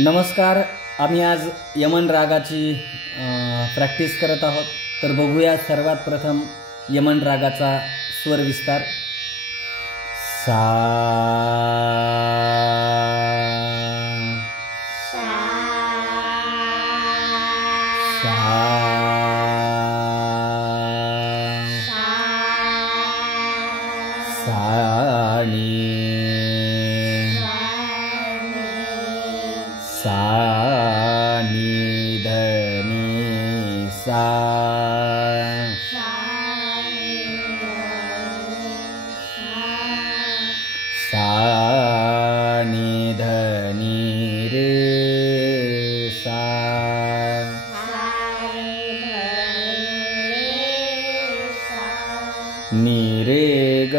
नमस्कार. आम्ही आज यमन रागाची प्रॅक्टिस करत आहोत. तर बघूया सर्वात प्रथम यमन रागाचा स्वर विस्तार. सा सा नी ध नी सा सा नी ध नी रे सा नी रे ग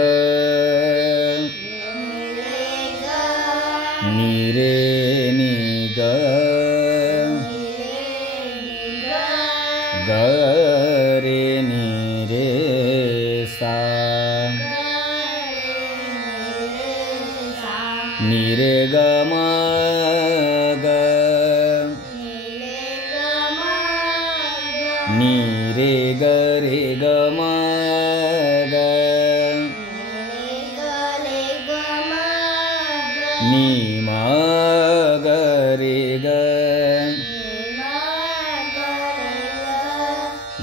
नी रे नी ग ग रे नी रे सा नी रे ग म ग नी रे ग रे ग म ग नी म ग रे ग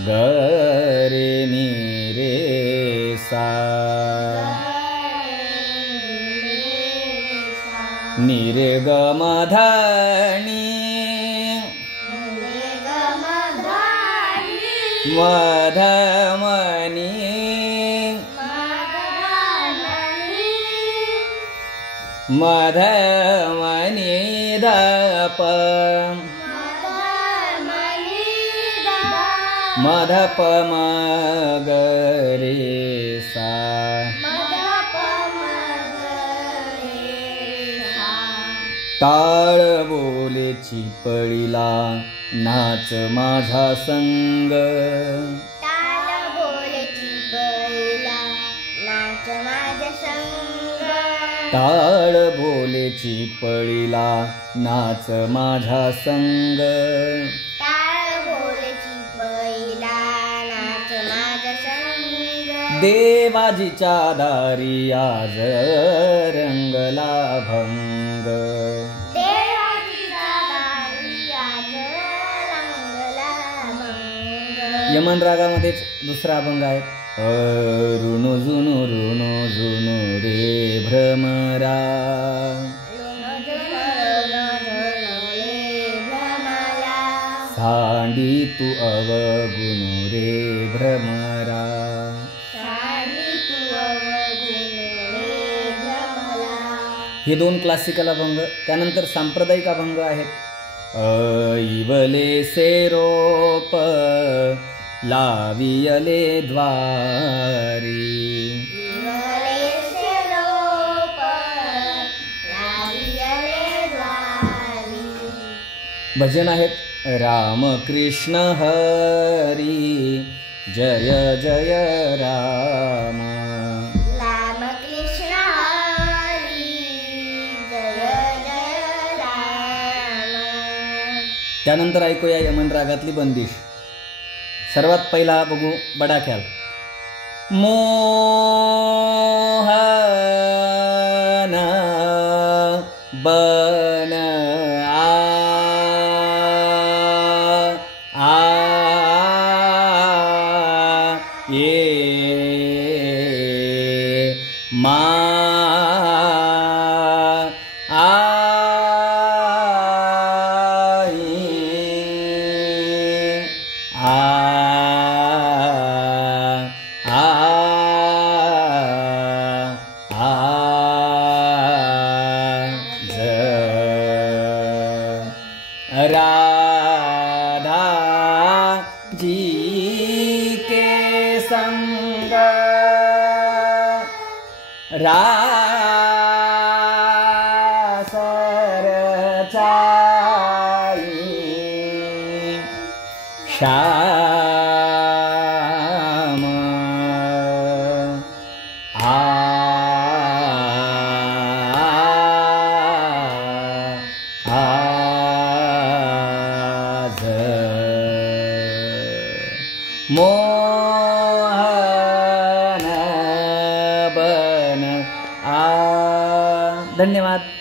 ग रे नी रे सा नी रे ग म ध नी म ध म नी म ध म नी ध प म ध प म ग रे सा टाळ बोले चिपळीला नाच माझा संग टाळ बोले चिपळीला नाच माझा संग देवाजीच्या दारी आज रंगला भंग यमन रागामध्येच दुसरा अभंग आहे. ऋणू झुनू ऋणू झुनू रे भ्रमरा सांडी तू अवगुणू रे भ्रमरा. हे दोन क्लासिकल अभंग. त्यानंतर सांप्रदायिक अभंग आहेत. इवले सेरोप लावियले द्वारी भजन आहेत. राम कृष्ण हरी जय जय राम त्यानंतर ऐकूया यमन रागातली बंदिश. सर्वात पहिला बघू बडा ख्याल. मोहन बन आ ये मा राधा जी के संग रास रचाई श्याम आ मोहन बन आ. धन्यवाद.